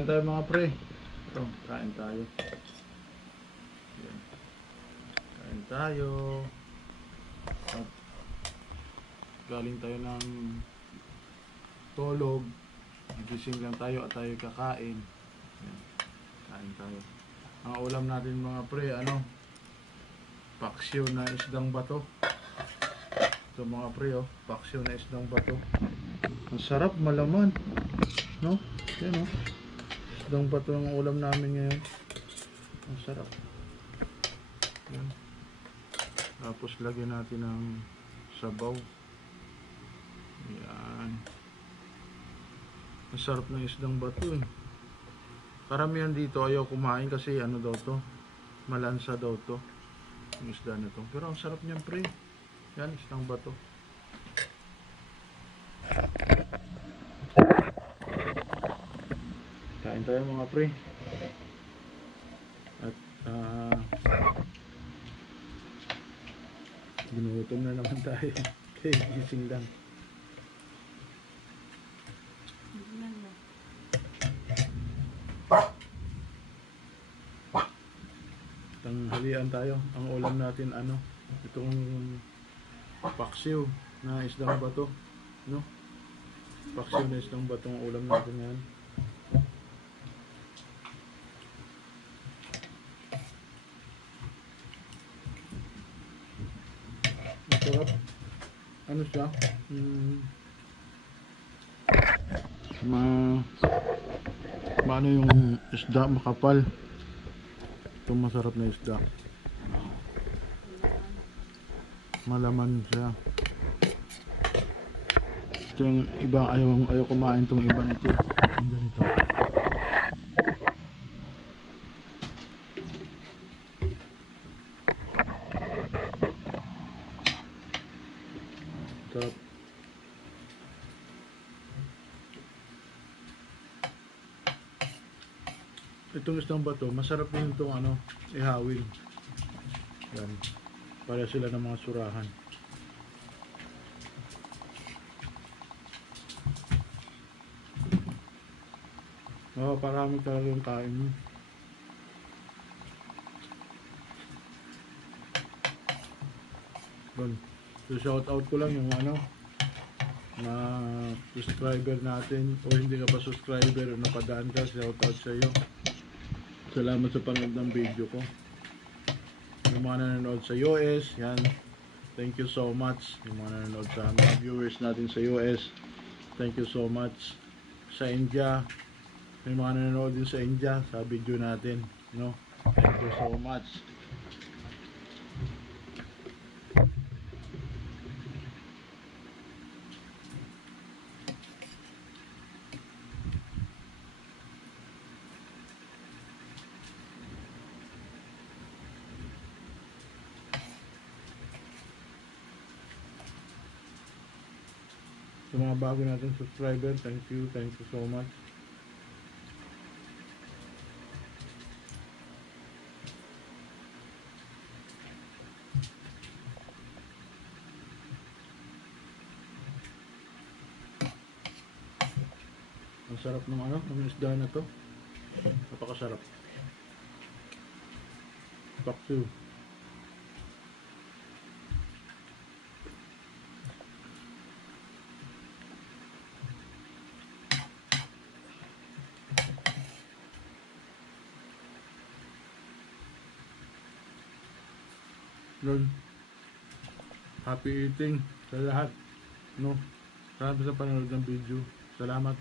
Kain tayo mga pre. Ito, kain tayo. Yan. Kain tayo. At galing tayo ng tulog. Gising lang tayo at tayo kakain. Yan. Kain tayo. Ang ulam natin mga pre, paksiw na isdang bato. Ito mga pre, paksiw na isdang bato. Ang sarap, malaman. No? Yan, isdang bato ang ulam namin ngayon. Ang sarap. Yan. Tapos lagyan natin ng sabaw. Yan. Ang sarap ng isdang bato eh. Karamihan dito ayaw kumain kasi daw to, malansa daw to yung isda na to. Pero ang sarap niyan pre. Yan, isdang bato. Kain tayo mga pre. At ginutom na naman tayo. Okay, gising lang. Tanghalian tayo. Ang ulam natin itong paksiw na isdang bato, no? Paksiw na isdang bato ang ulam natin ngayon. Masarap. Ano siya? Maano yung isda, makapal. Itong masarap na isda. Malaman siya. Ito yung iba, ayaw kumain itong iba nito. Ang ganito. Sarap. Itong isdang bato, masarap din itong ihawin. Yan. Para sila ng mga surahan. Parami talaga yung kain mo. So shout out ko lang yung na subscriber natin, o hindi ka pa subscriber o napadaan ka, shout out sa iyo. Salamat sa panood ng video ko. Yung mga nanonood sa US, yan, thank you so much. Yung mga nanonood sa mga viewers natin sa US, thank you so much. Sa India, yung mga nanonood din sa India sa video natin, no, thank you so much. Sa mga bago natin subscriber, thank you so much. Ang sarap ng ng isda na to. Napakasarap. Paksiw. Lord, happy eating sa lahat, no? Salamat sa panonood ng video. Salamat.